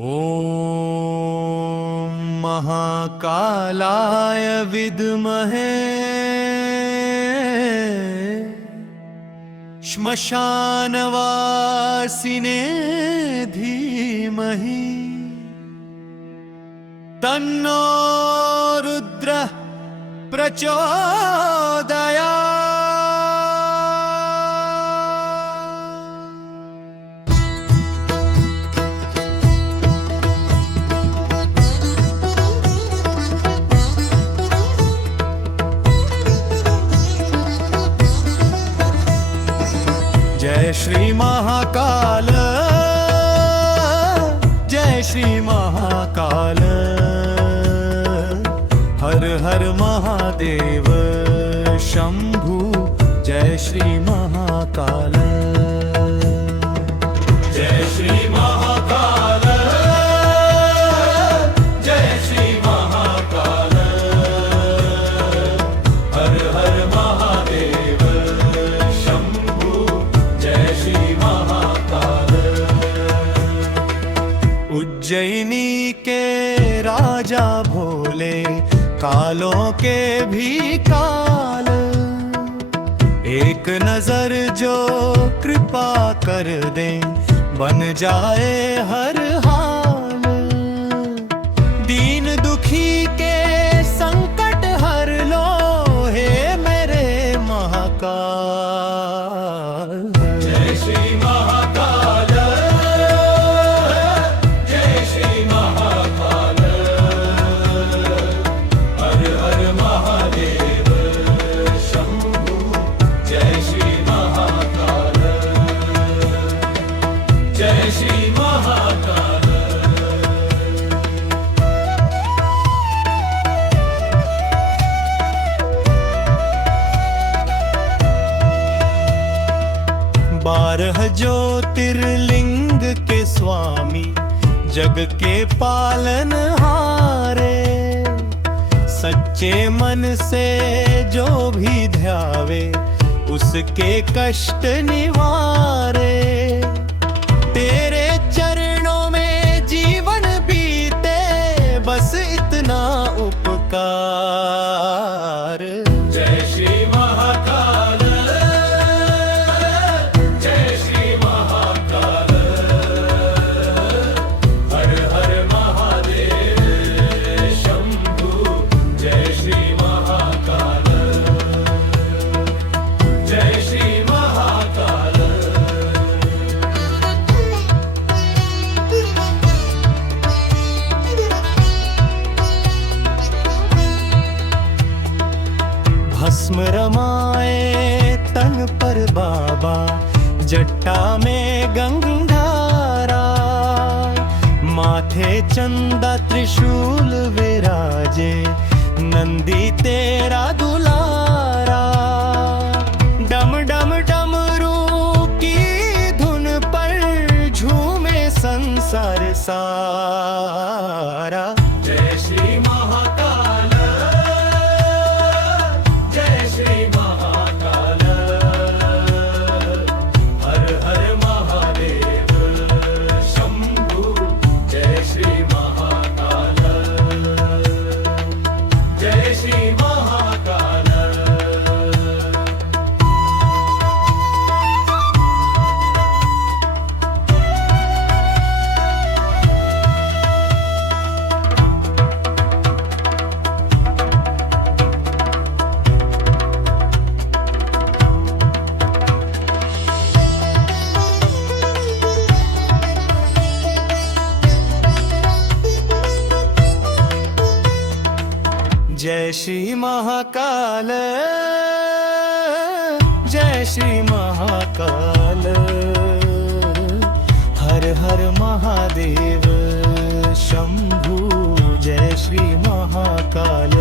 ॐ महाकालाय विद्महे श्मशानवासिने धीमहि तन्नो रुद्रः प्रचोदयात्। जय श्री महाकाल, जय श्री महाकाल, हर हर महादेव शंभु। जय श्री महाकाल, जय श्री महाकाल, जय श्री महाकाल, हर हर महादेव शंभु। जय श्री महाकाल। उज्जैनी के राजा भोले, कालों के भी काल, एक नजर जो कृपा कर दे बन जाए हर हाल। दीन दुखी के संकट हर लो हे मेरे महाकाल। जय श्री महाकाल, जय श्री महाकाल, हर हर महादेव शंभु। जय श्री महाकाल, जय श्री महाकाल। बारह ज्योतिर्लिंग के स्वामी, जग के पालनहारे, सच्चे मन से जो भी ध्यावे उसके कष्ट निवारे। तेरे चरणों में जीवन बीते बस इतना उपकार। जय श्री महाकाल, जय श्री महाकाल, हर हर महादेव शंभु। जय श्री महाकाल, जय श्री महाकाल। भस्म रमाए तन पर बाबा, जट्टा में गंगारा, माथे चंदा त्रिशूल विराजे, नंदी तेरा दुलारा। डम डम डमरू की धुन पर झूमे संसार सारा। जय श्री महाकाल, जय श्री महाकाल, हर हर महादेव शंभु। जय श्री महाकाल, जय श्री महाकाल। जय श्री महाकाल, जय श्री महाकाल, हर हर महादेव शंभु। जय श्री महाकाल।